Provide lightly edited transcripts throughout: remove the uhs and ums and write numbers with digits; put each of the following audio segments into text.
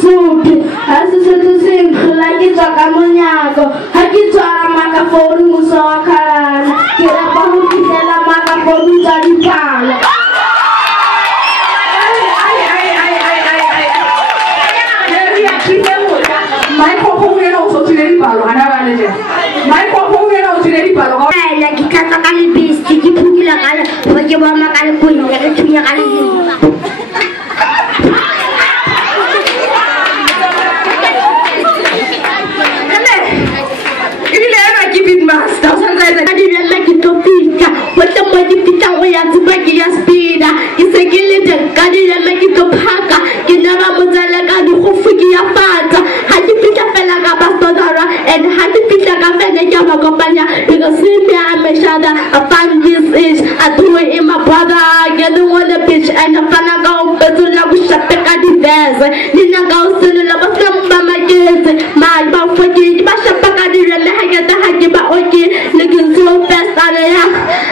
Sesotho ha Sesotho se nkgola ke tswa ka monyako ha ke tswara makafori musa wa khalana ke rapa ho fihlela makafori tsa dipalo ya ke tlatsa ka lebese ke phukile ka le ba ke ba makale punya ke thunya ka le I found this age, I threw it in my brother, I get the one the bitch, and I found a go, but to love with shut the caddy dance. Nina goes to the love of some by my kids, my mouth for you, my shapakadi, and I get the hacky by okay, looking so fast out of ya.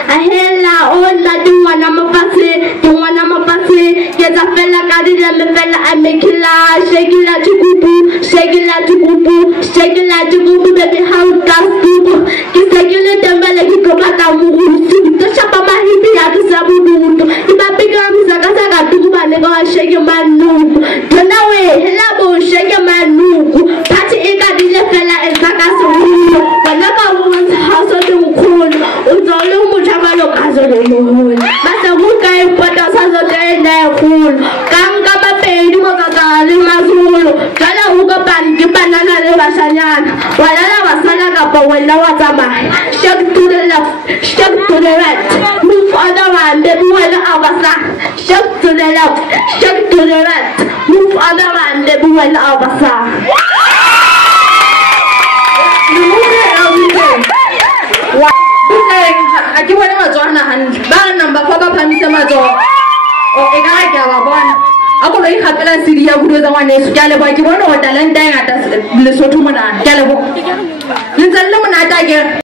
I hear la all I do one, I'm a passy, the one I'm a passy, get a fella, got it, and the fella, I make it la, shake it like you go, shake it like you go, shake it like you go, baby, how does people, kiss like you let them like you go back. Shapa mahibi ya kisabudu ibapiga mzaka saka tukuba nego shake manuku tonawe helabo shake manuku pati ika dile fela ezaka suru wanaka woman's house de ukulu uzolo mutaka lo kazo de muhuni basa muka ipata sazo de na ukulu kanga bapendi mokaka le mazulu kala uga banki banana le basanyana walala wasala kapa wela watama shake to the left shake to the right move on the right baby wela awasa shake to the left shake to the right move on the right baby wela awasa Aki wale majona han ba namba kwa ba pamisa majo o egala kya ba bon ako lo ikhatela siriya gudo za wane su kyale ba ki wono wadalanda ngata Lesotho mona kyale bo linzalla mona ta ke